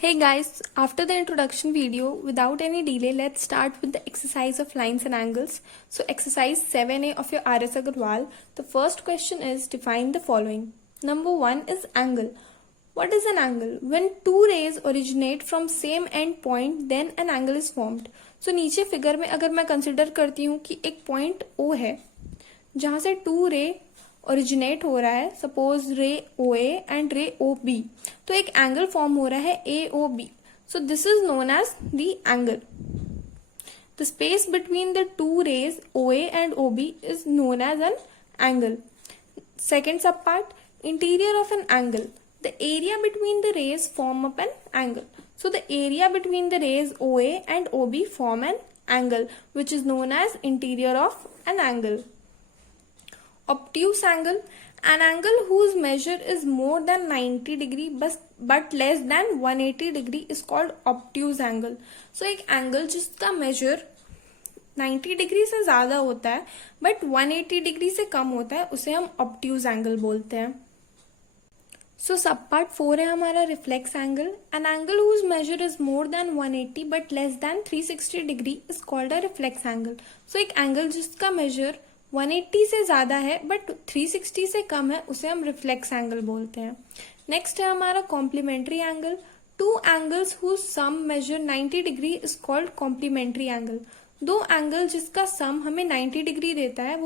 Hey guys, after the introduction video, without any delay, let's start with the exercise of lines and angles. So exercise 7A of your RS Agarwal. The first question is define the following. Number 1 is angle. What is an angle? When two rays originate from same end point, then an angle is formed. So नीचे figure में अगर मैं consider करती हूँ कि एक point O है जहां से टू रे ओरिजिनेट हो रहा है, सपोज रे ओ ए एंड रे ओ बी, तो एक एंगल फॉर्म हो रहा है A O B. So this is known as the angle. The space between the two rays O A and O B is known as an angle. Second sub part, interior of an angle. The area between the rays form up an angle. So the area between the rays OA and OB form an angle, which is known as interior of an angle. Obtuse angle, an angle whose measure is more than 90 degree but less than 180 degree is called obtuse angle. So एक angle जिसका measure 90 degree से ज्यादा होता है but 180 degree से कम होता है उसे हम ऑब्ट्यूज एंगल बोलते हैं. सो सब पार्ट 4 है हमारा reflex angle. An angle whose measure is more than 180 but less than 360 degree is called a reflex angle. So एक एंगल जिसका मेजर 180 से ज्यादा है बट 360 से कम है उसे हम रिफ्लेक्स एंगल बोलते हैं. नेक्स्ट है हमारा complementary angle. Two angles whose sum measure 90 degree is called complementary angle. दो एंगल जिसका सम हमें 90 डिग्री देता है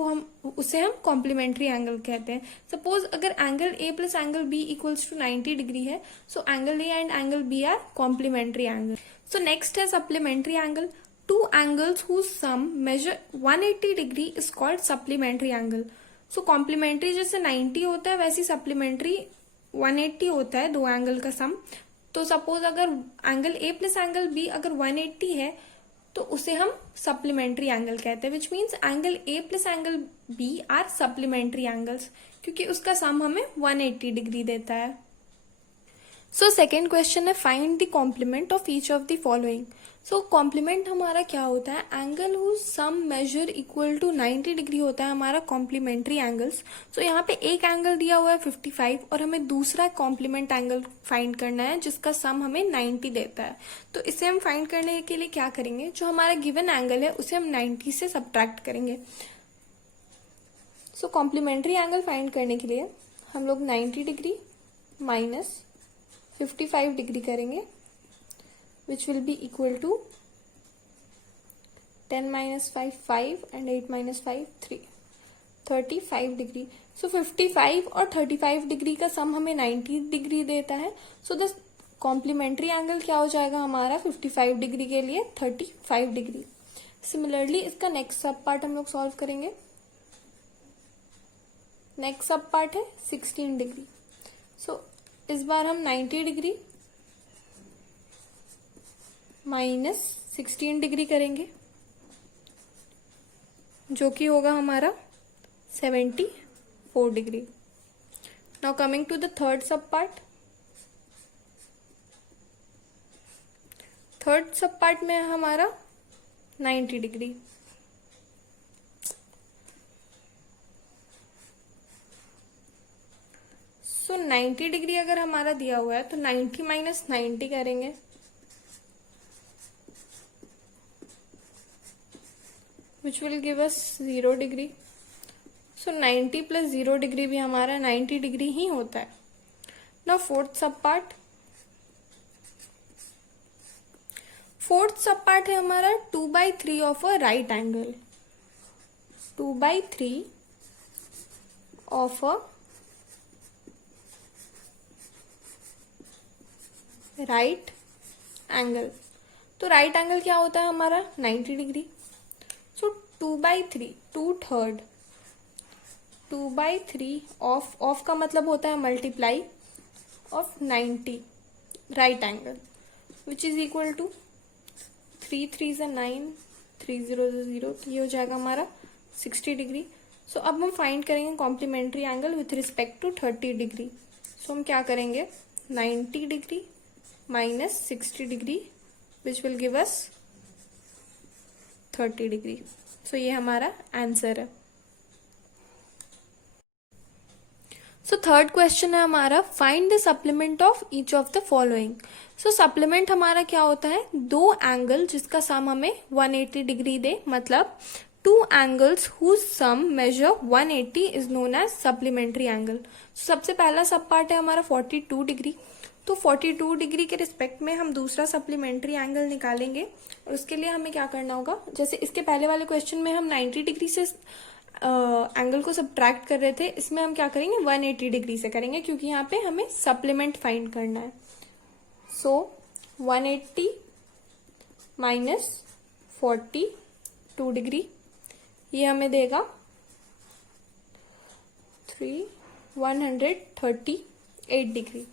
उसे हम कॉम्प्लीमेंट्री एंगल कहते हैं. सपोज अगर angle A plus angle B equals to 90 degree है, so angle A and angle B are complementary angle. So next है supplementary angle. Two angles whose sum measure 180 degree is called supplementary angle. So complementary जैसे 90 होता है वैसे supplementary 180 होता है दो angle का सम. तो सपोज अगर angle A plus angle B अगर 180 है तो उसे हम सप्लीमेंट्री एंगल कहते हैं, which means angle A plus angle B are supplementary angles क्योंकि उसका सम हमें 180 डिग्री देता है. सो सेकेंड क्वेश्चन है find the complement of each of the following. So complement हमारा क्या होता है? Angle whose sum measure equal to 90 degree होता है हमारा कॉम्प्लीमेंट्री एंगल्स. सो यहाँ पे एक एंगल दिया हुआ है 55 और हमें दूसरा कॉम्प्लीमेंट एंगल फाइंड करना है जिसका सम हमें 90 देता है. तो इसे हम फाइंड करने के लिए क्या करेंगे? जो हमारा गिवन एंगल है उसे हम 90 से सब्ट्रैक्ट करेंगे. सो कॉम्प्लीमेंट्री एंगल फाइंड करने के लिए हम लोग 90 डिग्री माइनस 55 डिग्री करेंगे, which will be equal to 10 minus 5 5 and 8 minus 5 3 35 degree. So 55 और 35 डिग्री का सम हमें 90 डिग्री देता है. सो द कॉम्प्लीमेंट्री एंगल क्या हो जाएगा हमारा 55 डिग्री के लिए 35 डिग्री. सिमिलरली इसका नेक्स्ट सब पार्ट हम लोग सॉल्व करेंगे. नेक्स्ट सब पार्ट है 16 डिग्री. सो इस बार हम 90 डिग्री माइनस 16 डिग्री करेंगे जो कि होगा हमारा 74 degree. Now coming to the third sub part. Third sub part में है हमारा 90 डिग्री. सो 90 डिग्री अगर हमारा दिया हुआ है तो 90 माइनस 90 करेंगे which will give us 0 degree. So 90 plus 0 degree भी हमारा 90 डिग्री ही होता है. नाउ फोर्थ सब पार्ट. फोर्थ सब पार्ट है हमारा 2/3 of a right angle. 2/3 of a right angle. तो राइट एंगल क्या होता है हमारा 90 डिग्री. सो 2/3 2/3 2/3 ऑफ का मतलब होता है multiply of 90 right angle which is equal to 3 3 से 9 3 0 0 तो ये हो जाएगा हमारा 60 डिग्री. सो अब हम फाइंड करेंगे complementary angle with respect to 30 degree. So हम क्या करेंगे 90 degree minus 60 degree which will give us 30 degree. So ये हमारा आंसर है. सो थर्ड क्वेश्चन है हमारा, find the supplement of each of the following. So supplement हमारा क्या होता है, दो एंगल जिसका सम हमें 180 डिग्री दे, मतलब two angles whose sum measure 180 is known as supplementary angle. सबसे पहला सब पार्ट है हमारा 42 डिग्री, तो 42 डिग्री के रिस्पेक्ट में हम दूसरा सप्लीमेंट्री एंगल निकालेंगे। और उसके लिए हमें क्या करना होगा, जैसे इसके पहले वाले क्वेश्चन में हम 90 डिग्री से एंगल को सब्ट्रैक्ट कर रहे थे, इसमें हम क्या करेंगे 180 डिग्री से करेंगे, क्योंकि यहाँ पे हमें सप्लीमेंट फाइंड करना है। सो 180 माइनस 42 डिग्री, ये हमें देगा 138 degree.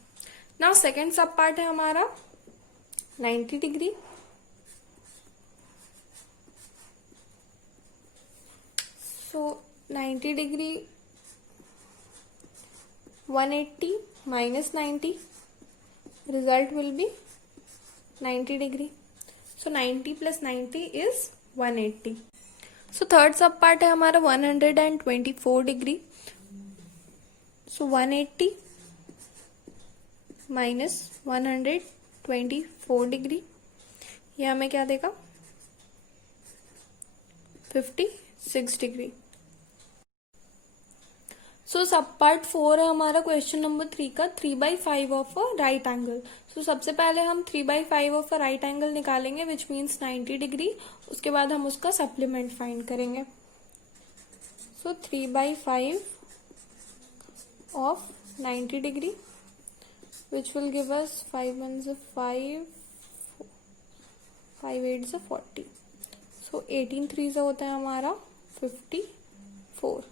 Now second sub part है हमारा 90 degree, so 90 degree 180 minus 90, result will be 90 degree. So 90 plus 90 is 180. So third sub part है हमारा 124 degree. So 180 minus 124 degree, ये हमें क्या देगा 56 डिग्री। सो सब पार्ट 4 है हमारा क्वेश्चन नंबर 3 का, 3/5 ऑफ अ राइट एंगल। सो सबसे पहले हम 3/5 ऑफ अ राइट एंगल निकालेंगे विच मीन्स 90 डिग्री, उसके बाद हम उसका सप्लीमेंट फाइंड करेंगे। So 3/5 of 90 degree which will give us 5 1 5 5 8 40, so 18 3 होता है हमारा 54।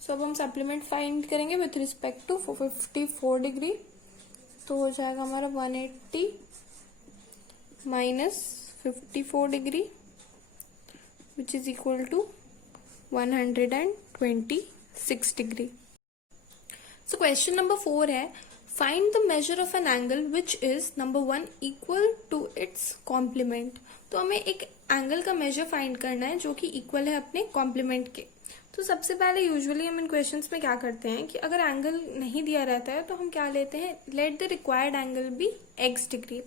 सो अब हम सप्लीमेंट फाइंड करेंगे विथ रिस्पेक्ट टू 54 डिग्री, तो हो जाएगा हमारा 180 minus 54 degree which is equal to 126 degree. So question number 4 है, find the measure of an angle which is number 1 equal to its complement. तो हमें एक एंगल का मेजर फाइंड करना है जो कि इक्वल है अपने कॉम्प्लीमेंट के। तो सबसे पहले यूजुअली हम इन क्वेश्चंस में क्या करते हैं कि अगर एंगल नहीं दिया रहता है तो हम क्या लेते हैं, let the required angle be x degree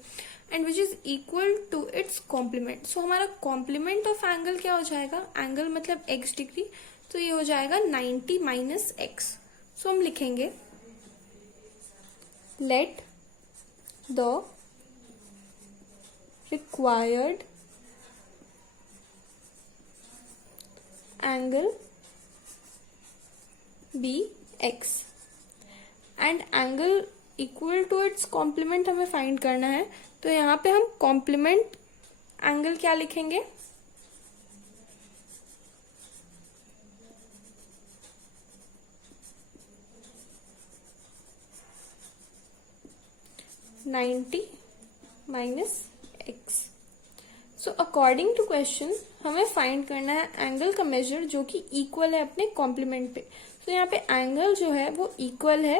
and which is equal to its complement. So हमारा कॉम्प्लीमेंट ऑफ एंगल क्या हो जाएगा, एंगल मतलब x डिग्री, तो ये हो जाएगा 90 माइनस एक्स। सो हम लिखेंगे let the required angle be x and angle equal to its complement हमें फाइंड करना है। तो यहाँ पे हम कॉम्प्लीमेंट एंगल क्या लिखेंगे, ninety minus x. So according to question हमें फाइंड करना है एंगल का मेजर जो कि इक्वल है अपने कॉम्प्लीमेंट पे। तो यहाँ पे एंगल जो है वो इक्वल है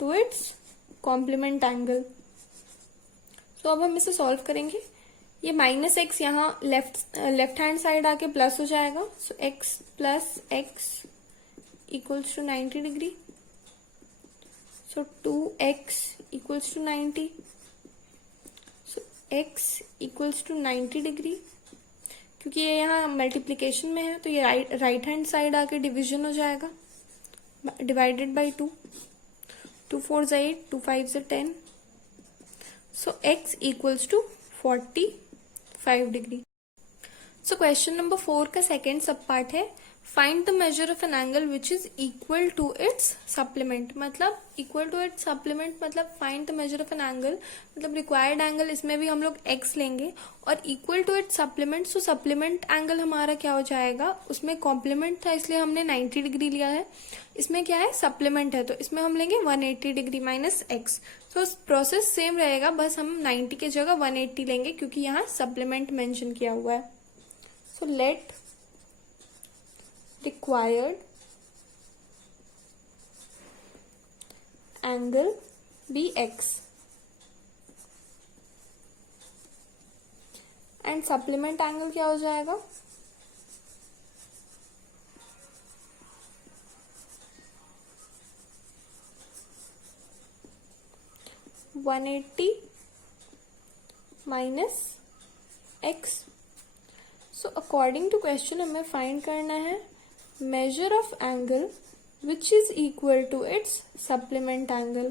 टू इट्स कॉम्प्लीमेंट एंगल। तो अब हम इसे सॉल्व करेंगे, ये माइनस एक्स यहाँ लेफ्ट हैंड साइड आके प्लस हो जाएगा। So x plus x equals to 90 degree. So 2x equals to 90, x equals to 90 degree. क्योंकि ये यहाँ मल्टीप्लीकेशन में है तो ये राइट हैंड साइड आके डिवीजन हो जाएगा, divided by 2, 2 4 8, 2 5 10। So x equals to 45 degree. So question number 4 का सेकेंड सब पार्ट है, find the measure of an angle which is equal to its supplement. मतलब इक्वल टू इट्स सप्लीमेंट मतलब find the measure of an angle, मतलब required angle, इसमें भी हम लोग x लेंगे और equal to its supplement. So supplement angle हमारा क्या हो जाएगा, उसमें कॉम्प्लीमेंट था इसलिए हमने 90 डिग्री लिया है, इसमें क्या है सप्लीमेंट है तो इसमें हम लेंगे 180 डिग्री माइनस एक्स। तो प्रोसेस सेम रहेगा, बस हम 90 की जगह 180 लेंगे क्योंकि यहाँ सप्लीमेंट मेंशन किया हुआ है। So let required angle be x and supplement angle क्या हो जाएगा, 180 minus x। So according to question हमें फाइंड करना है measure of angle which is equal to its supplement angle.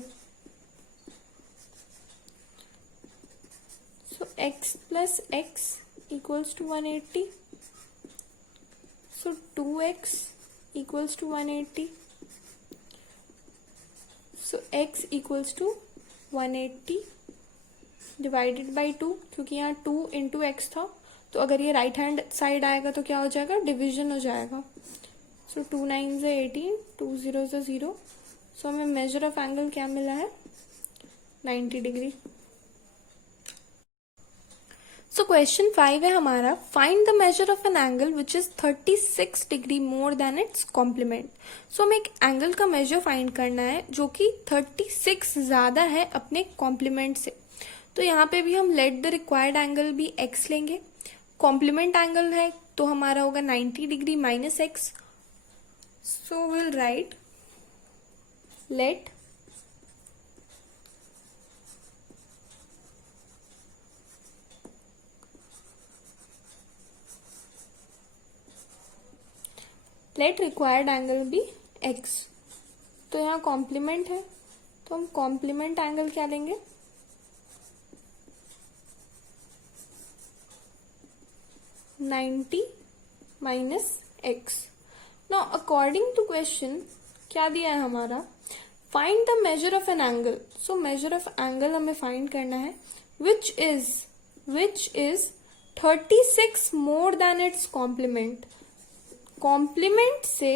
So x plus x equals to 180. So 2x equals to 180. So x equals to 180 divided by 2, क्योंकि यहाँ 2 into x था, तो अगर ये right hand side आएगा तो क्या हो जाएगा, डिविजन हो जाएगा। सो 2 9 से 18, 2 0 से 0। सो हमें मेजर ऑफ एंगल क्या मिला है, 90 डिग्री। सो क्वेश्चन 5 है हमारा, find the measure of an angle which is 36 degree more than its complement. So हमें एक एंगल का मेजर फाइंड करना है जो कि 36 ज्यादा है अपने कॉम्प्लीमेंट से। तो यहाँ पे भी हम लेट द रिक्वायर्ड एंगल भी x लेंगे। कॉम्प्लीमेंट एंगल है तो हमारा होगा 90 degree minus x. So will right let required angle भी x। तो यहाँ कॉम्प्लीमेंट है तो हम कॉम्प्लीमेंट एंगल क्या लेंगे, 90 minus x। Now according to question क्या दिया है हमारा, find the measure of an angle. So measure of angle हमें फाइंड करना है which is 36 more than its complement. Complement से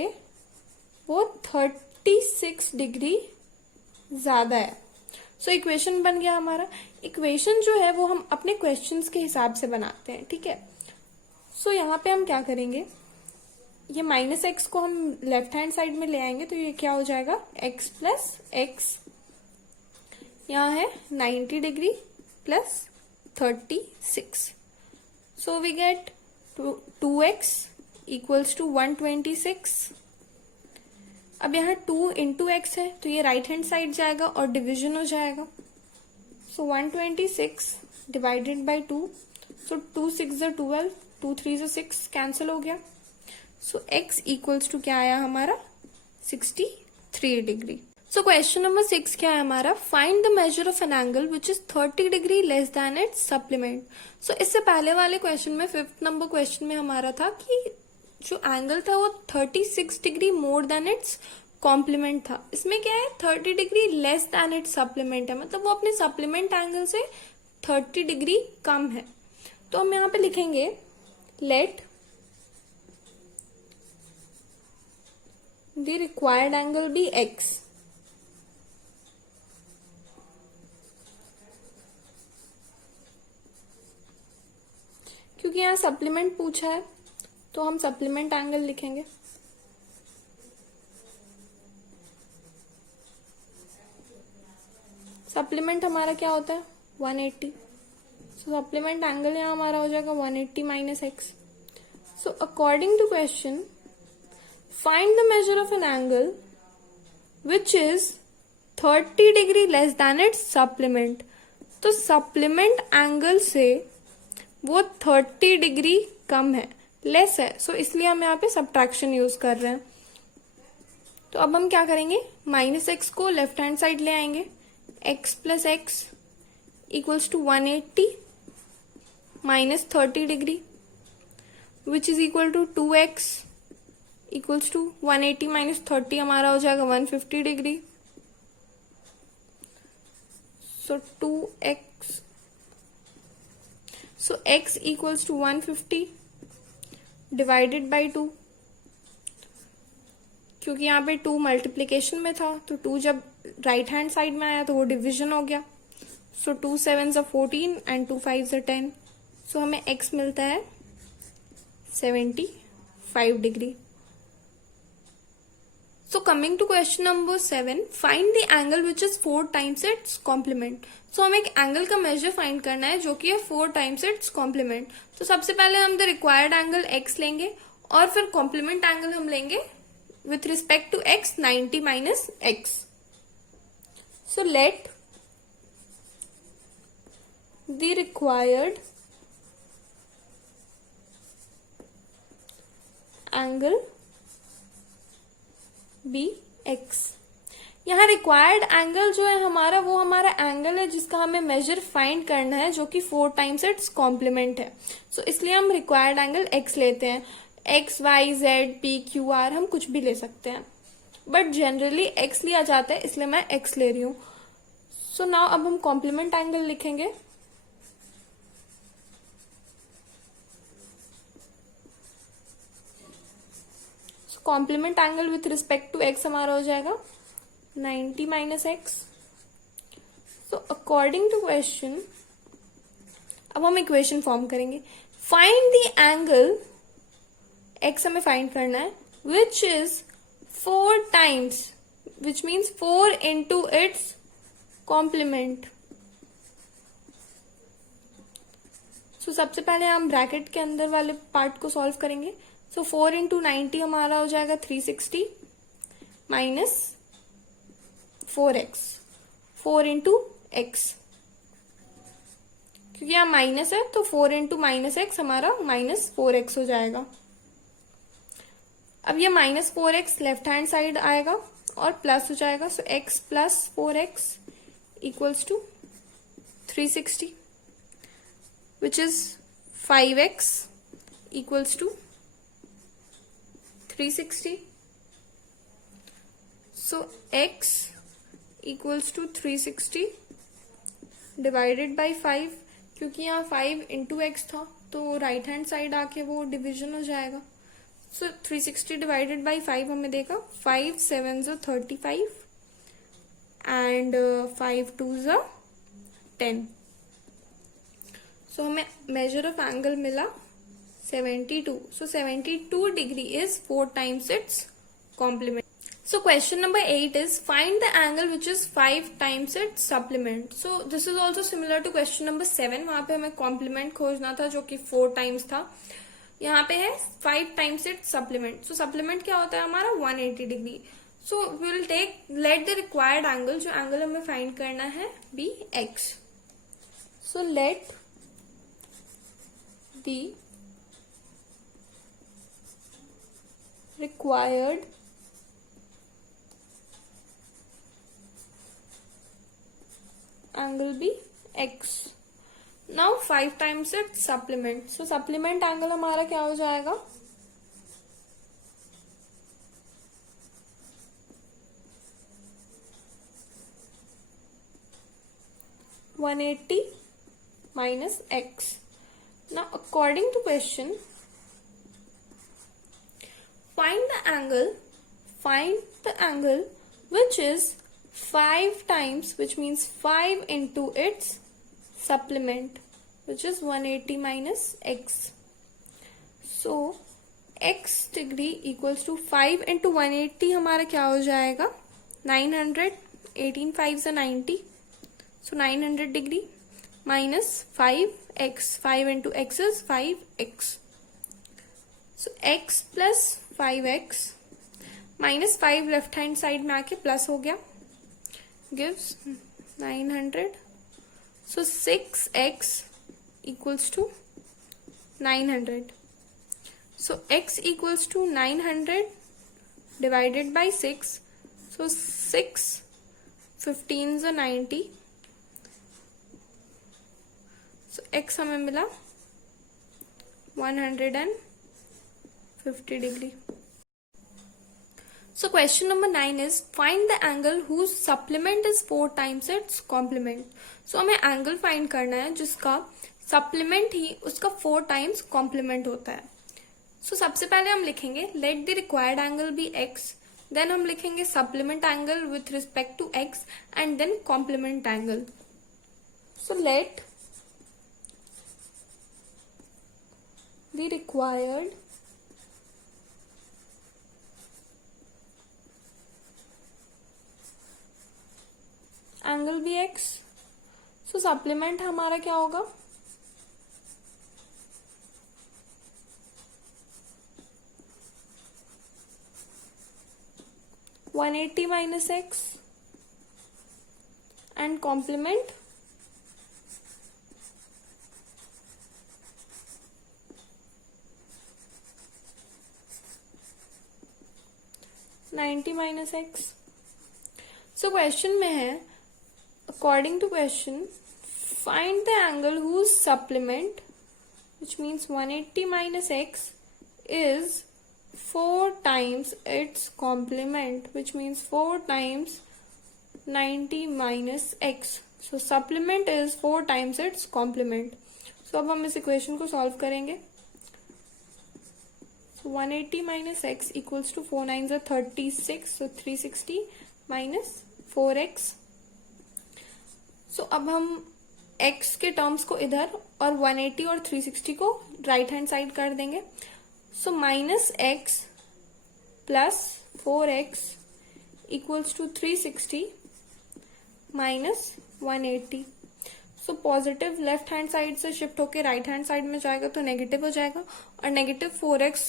वो 36 डिग्री ज्यादा है। सो इक्वेशन बन गया हमारा। इक्वेशन जो है वो हम अपने क्वेश्चंस के हिसाब से बनाते हैं, ठीक है। सो यहाँ पे हम क्या करेंगे, ये माइनस एक्स को हम लेफ्ट हैंड साइड में ले आएंगे तो ये क्या हो जाएगा, x प्लस एक्स। यहाँ है 90 degree plus 36। So we get 2x equals to 126। अब यहाँ 2 इंटू एक्स है तो ये राइट हैंड साइड जाएगा और डिविजन हो जाएगा। सो 126 डिवाइडेड बाई 2। सो 2 6 12, 2 3 6 कैंसिल हो गया। सो x इक्वल्स टू क्या आया हमारा, 63 डिग्री। सो क्वेश्चन नंबर 6 क्या है हमारा, find the measure of an angle which is 30 degree less than its supplement. So इससे पहले वाले क्वेश्चन में 5th नंबर क्वेश्चन में हमारा था कि जो एंगल था वो 36 degree more than its complement था। इसमें क्या है, 30 degree less than its supplement है, मतलब वो अपने सप्लीमेंट एंगल से 30 डिग्री कम है। तो हम यहाँ पे लिखेंगे let the required angle be x। क्योंकि यहाँ सप्लीमेंट पूछा है तो हम सप्लीमेंट एंगल लिखेंगे। सप्लीमेंट हमारा क्या होता है, 180। सो सप्लीमेंट एंगल यहाँ हमारा हो जाएगा 180 minus x. So according to question find the measure of an angle which is 30 degree less than its supplement. तो सप्लीमेंट एंगल से वो 30 डिग्री कम है, लेस है। सो इसलिए हम यहाँ पे सब्ट्रैक्शन यूज कर रहे हैं। तो अब हम क्या करेंगे, माइनस एक्स को लेफ्ट हैंड साइड ले आएंगे। x plus x equals to 180 minus 30 degree which is equal to 2x equals to 180 minus 30 हमारा हो जाएगा 150 degree. So 2x, so x equals to 150 divided by 2। क्योंकि यहाँ पे 2 मल्टीप्लीकेशन में था तो 2 जब राइट हैंड साइड में आया तो वो डिवीजन हो गया। सो 2 7 14 एंड 2 5 10। सो हमें x मिलता है 75 degree. So coming to question number 7, find the angle which is 4 times its complement. So हमें एक एंगल का मेजर फाइंड करना है जो कि है 4 टाइम्स इट्स कॉम्प्लीमेंट। तो सबसे पहले हम द रिक्वायर्ड एंगल x लेंगे और फिर कॉम्प्लीमेंट एंगल हम लेंगे with respect to x 90 minus x. So let the required angle be x। यहाँ रिक्वायर्ड एंगल जो है हमारा, वो हमारा एंगल है जिसका हमें मेजर फाइंड करना है, जो कि 4 टाइम्स इट्स कॉम्प्लीमेंट है। सो इसलिए हम रिक्वायर्ड एंगल x लेते हैं। x, y, z, p, q, r हम कुछ भी ले सकते हैं, बट जनरली x लिया जाता है, इसलिए मैं x ले रही हूं। सो नाउ अब हम कॉम्प्लीमेंट एंगल लिखेंगे। Complement angle with respect to x हमारा हो जाएगा 90 minus x. So according to question, अब हम इक्वेशन फॉर्म करेंगे। फाइंड द एंगल, x हमें फाइंड करना है, which is 4 times, which means 4 into its complement. So सबसे पहले हम ब्रैकेट के अंदर वाले पार्ट को सॉल्व करेंगे। सो 4 इंटू 90 हमारा हो जाएगा 360 माइनस 4x, 4 इंटू एक्स, क्योंकि यहाँ माइनस है तो 4 इंटू माइनस एक्स हमारा माइनस 4x हो जाएगा। अब ये minus 4x left hand side आएगा और प्लस हो जाएगा। So x plus 4x equals to 360, which is 5x equals to 360. So x equals to 360 divided by 5, क्योंकि यहाँ 5 इंटू एक्स था तो राइट हैंड साइड आके वो डिविजन हो जाएगा। सो 360 डिवाइडेड बाई 5 हमें देगा 5 7 35 एंड 5 2 10। सो हमें मेजर ऑफ एंगल मिला 72। So 72 degree is 4 times its complement. So question number 8 is find the angle which is 5 times its supplement. So this is also similar to question number 7. वहां पे हमें complement खोजना था जो कि 4 times था। यहाँ पे है 5 times its supplement. So supplement क्या होता है हमारा 180 degree. So we will take let the required angle, जो angle हमें find करना है, be x. So let the required angle be x. Now 5 times its supplement. So supplement angle हमारा क्या हो जाएगा, (180 minus x). Now according to question, find the angle which is 5 times, which means 5 into its supplement, which is 180 minus x. So x degree equals to 5 into 180 हमारा क्या हो जाएगा 900, 18 5 90, so 900 degree minus 5x, 5 into x is 5x. So x plus 5x minus 5 left hand side में आके plus हो गया, gives 900. So 6x equals to 900. So x equals to 900 divided by 6. So 6 15s are 90. So x हमें मिला 150 degree. So question number 9 is find the angle whose supplement is 4 times its complement. So हमें angle find करना है जिसका supplement ही उसका 4 times complement होता है। So सबसे पहले हम लिखेंगे let the required angle be x, then हम लिखेंगे supplement angle with respect to x and then complement angle. So let the required angle भी x। सो सप्लीमेंट हमारा क्या होगा, (180 minus x) and complement 90 minus x. So question में है, according to question, find the angle whose supplement which means 180 minus x is 4 times its complement, which means 4 times 90 minus x. So supplement is 4 times its complement. So अब हम इस equation को solve करेंगे. So 180 minus x equals to 4 9s are 36. So 360 minus 4x. So अब हम x के terms को इधर और 180 और 360 को राइट हैंड साइड कर देंगे. So minus x plus 4x equals to 360 minus 180. So positive left hand side से शिफ्ट होके राइट हैंड साइड में जाएगा तो नेगेटिव हो जाएगा, और negative 4x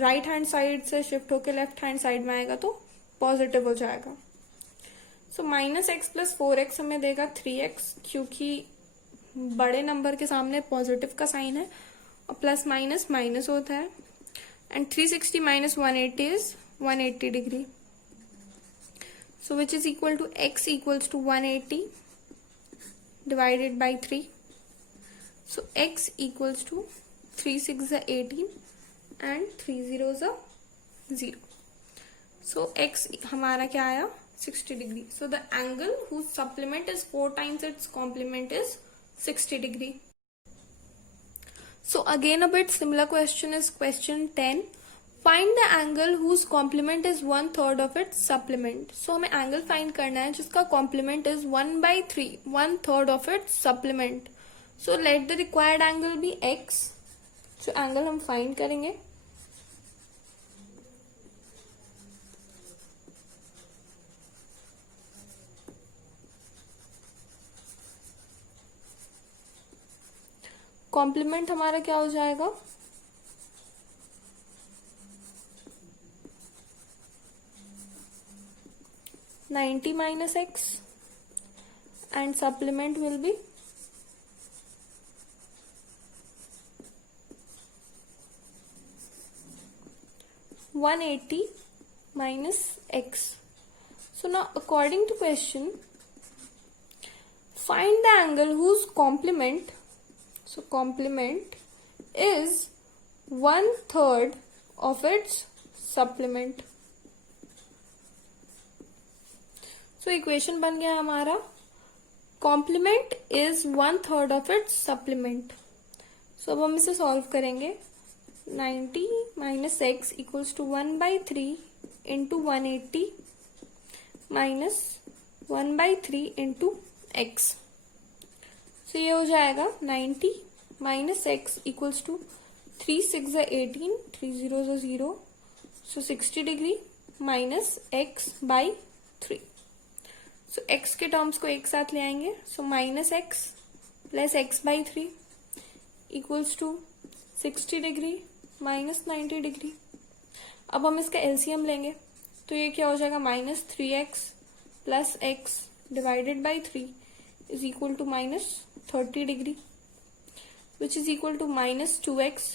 right hand side से शिफ्ट होके लेफ्ट हैंड साइड में आएगा तो पॉजिटिव हो जाएगा. सो माइनस एक्स प्लस 4x हमें देगा 3x, क्योंकि बड़े नंबर के सामने पॉजिटिव का साइन है और प्लस माइनस माइनस होता है. And 360 minus 180 is 180 degree. So which is equal to x equals to 180 divided by 3. So x equals to 3 6 18 and 3 0 0. So x हमारा क्या आया 60 degree. So the angle whose supplement is 4 times its complement is 60 degree. So again a bit similar question is question 10. Find the angle whose complement is 1/3 of its supplement. So हमें angle find करना है जिसका complement is 1/3, 1/3 of its supplement. So let the required angle be x. So angle हम find करेंगे. Complement हमारा क्या हो जाएगा, ninety minus x and supplement will be 180 minus x. So now according to question, find the angle whose complement, so complement is 1/3 of its supplement. So equation बन गया हमारा, complement is 1/3 of its supplement. So अब हम इसे solve करेंगे. 90 minus x equals to 1/3 into 180 minus 1/3 into x. So ये हो जाएगा 90 minus x equals to 3 6 18, 3 0 0, so 60 degree minus x by 3. So x के टर्म्स को एक साथ ले आएंगे. So minus x plus x by 3 equals to 60 degree minus 90 degree. अब हम इसका LCM लेंगे तो ये क्या हो जाएगा, minus 3x plus x divided by 3 is equal to minus 30 degree, which is equal to minus 2x.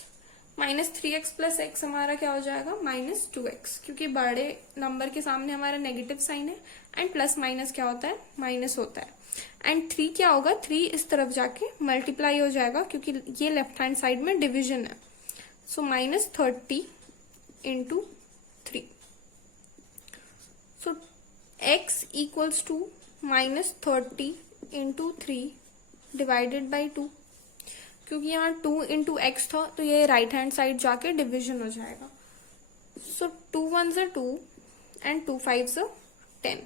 Minus 3x plus x हमारा क्या हो जाएगा, माइनस 2x, क्योंकि बड़े नंबर के सामने हमारा नेगेटिव साइन है एंड प्लस माइनस क्या होता है, माइनस होता है. एंड 3 क्या होगा, 3 इस तरफ जाके मल्टीप्लाई हो जाएगा क्योंकि ये लेफ्ट हैंड साइड में डिवीजन है. So minus 30 into 3. So x equals to minus 30 into 3 divided by 2. क्योंकि यहाँ 2 इंटू एक्स था तो ये राइट हैंड साइड जाके डिवीजन हो जाएगा. So 2 1s are 2 and 2 5s are 10.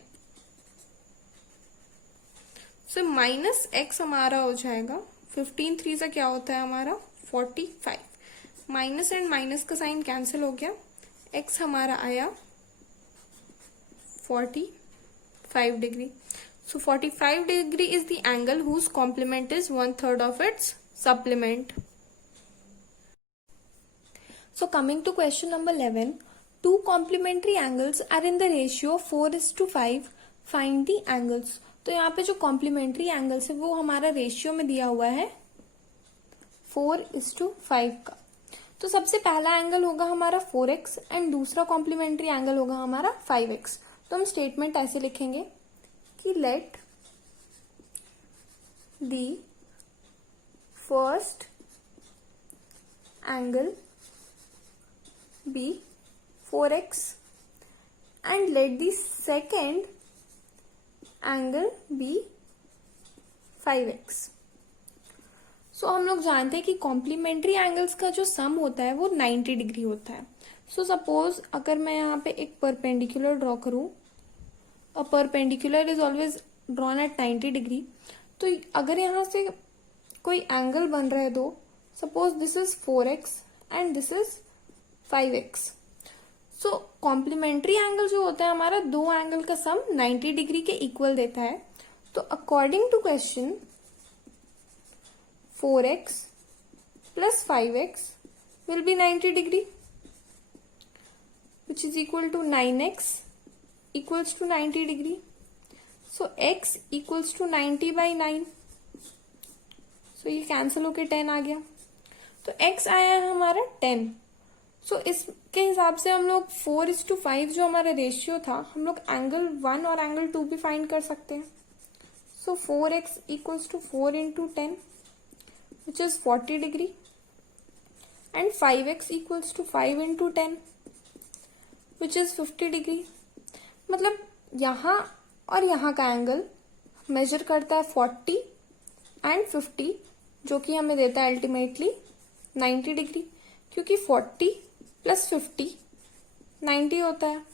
So minus x हमारा हो जाएगा 15 3 से क्या होता है हमारा 45. माइनस एंड माइनस का साइन कैंसिल हो गया. एक्स हमारा आया 45 degree. So 45 degree is the angle whose complement is 1/3 of its supplement. So coming to question number 11, two complementary angles are in the ratio 4:5. Find the angles. तो यहाँ पे जो complementary angles है वो हमारा रेशियो में दिया हुआ है 4:5 का. तो सबसे पहला एंगल होगा हमारा 4x एंड दूसरा कॉम्प्लीमेंट्री एंगल होगा हमारा 5x। तो हम स्टेटमेंट ऐसे लिखेंगे कि let the first angle be 4x and let the second angle be 5x। So हम लोग जानते हैं कि कॉम्प्लीमेंट्री एंगल्स का जो सम होता है वो 90 डिग्री होता है। सो सपोज अगर मैं यहाँ पे एक परपेंडिकुलर ड्रॉ करूँ, a perpendicular is always drawn at 90 degree, तो अगर यहाँ से कोई एंगल बन रहा है दो, suppose this is 4x and this is 5x। So complementary angle जो होता है हमारा, दो एंगल का सम 90 डिग्री के इक्वल देता है। तो according to question 4x plus 5x will be 90 degree, which is equal to 9x equals to 90 degree. So x equals to 90 by 9. So ये कैंसिल होके 10 आ गया, तो x आया है हमारा 10। सो इसके हिसाब से हम लोग 4:5 जो हमारा रेशियो था, हम लोग एंगल 1 और एंगल 2 भी फाइंड कर सकते हैं। सो 4x equals to 4 into 10 which is 40 degree and 5x equals to 5 into 10 which is 50 degree। मतलब यहाँ और यहाँ का एंगल मेजर करता है 40 एंड 50, जो कि हमें देता है अल्टीमेटली 90 डिग्री, क्योंकि 40 प्लस 50 90 होता है।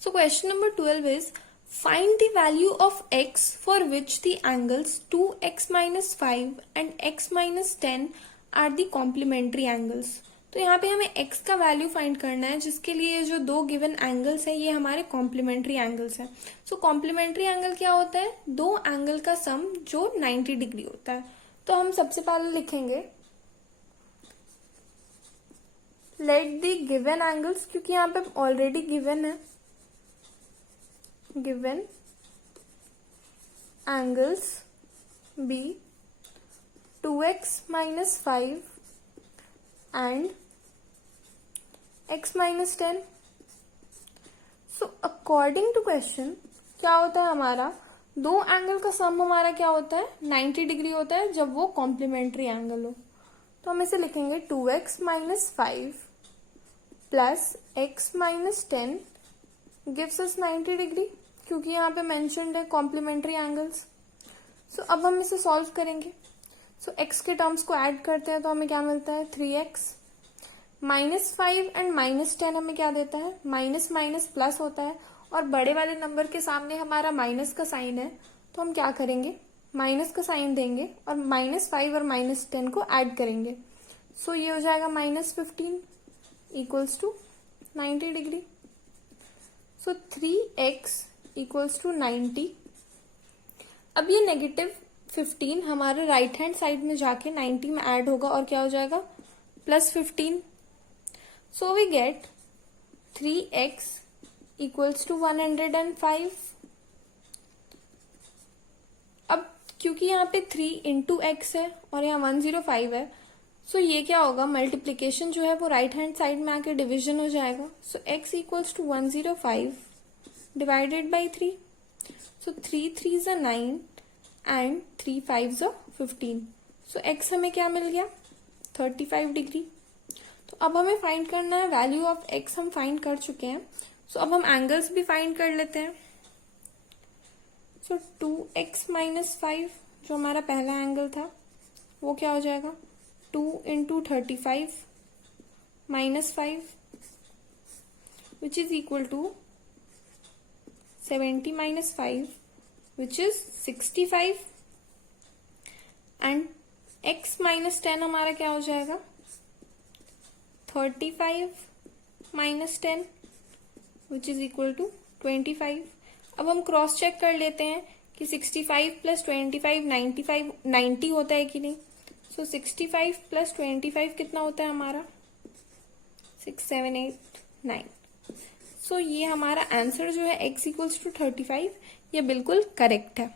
सो question number 12 is find the value of x for which the angles 2x minus 5 and x minus 10 are the complementary angles। तो यहाँ पे हमें x का वैल्यू फाइंड करना है, जिसके लिए जो दो गिवन एंगल्स है ये हमारे कॉम्प्लीमेंट्री एंगल्स हैं। सो कॉम्प्लीमेंट्री एंगल क्या होता है? दो एंगल का सम जो 90 डिग्री होता है। तो हम सबसे पहले लिखेंगे लेट द गिवन एंगल्स, क्योंकि यहाँ पे ऑलरेडी गिवन है, given angles be 2x minus 5 and x minus 10। So according to question क्या होता है हमारा, दो एंगल का सम हमारा क्या होता है? 90 डिग्री होता है जब वो कॉम्प्लीमेंट्री एंगल हो। तो हम इसे लिखेंगे 2x minus 5 plus x minus 10 gives us 90 degree, क्योंकि यहाँ पे मेंशन्ड है कॉम्प्लीमेंट्री एंगल्स। सो अब हम इसे सॉल्व करेंगे। सो x के टर्म्स को ऐड करते हैं तो हमें क्या मिलता है? 3x माइनस 5 एंड माइनस 10 हमें क्या देता है? माइनस माइनस प्लस होता है, और बड़े वाले नंबर के सामने हमारा माइनस का साइन है, तो हम क्या करेंगे? माइनस का साइन देंगे और -5 और -10 को ऐड करेंगे। सो ये हो जाएगा -15 equals to 90 degree. So 3x equals to 90। अब ये -15 हमारे राइट हैंड साइड में जाके 90 में ऐड होगा और क्या हो जाएगा? +15। So we get 3x equals to 105। अब क्योंकि यहाँ पे 3 इंटू एक्स है और यहाँ 105 है, सो ये क्या होगा? मल्टीप्लीकेशन जो है वो राइट हैंड साइड में आके डिवीजन हो जाएगा। So x equals to 105 divided by 3। So 3 3s are 9 and 3 5s are 15। So x हमें क्या मिल गया? 35 डिग्री। तो अब हमें फाइंड करना है वैल्यू ऑफ x, हम फाइंड कर चुके हैं। सो अब हम एंगल्स भी फाइंड कर लेते हैं। सो 2x minus 5 जो हमारा पहला एंगल था वो क्या हो जाएगा? 2 into 35 minus 5 which is equal to 70 minus 5 which is 65 and x minus 10 हमारा क्या हो जाएगा? 35 minus 10 which is equal to 25। अब हम क्रॉस चेक कर लेते हैं कि 65 plus 25 90 होता है कि नहीं। सो 65 plus 25 कितना होता है हमारा? 6 7 8 9। सो ये हमारा आंसर जो है x इक्वल्स टू 35, ये बिल्कुल करेक्ट है।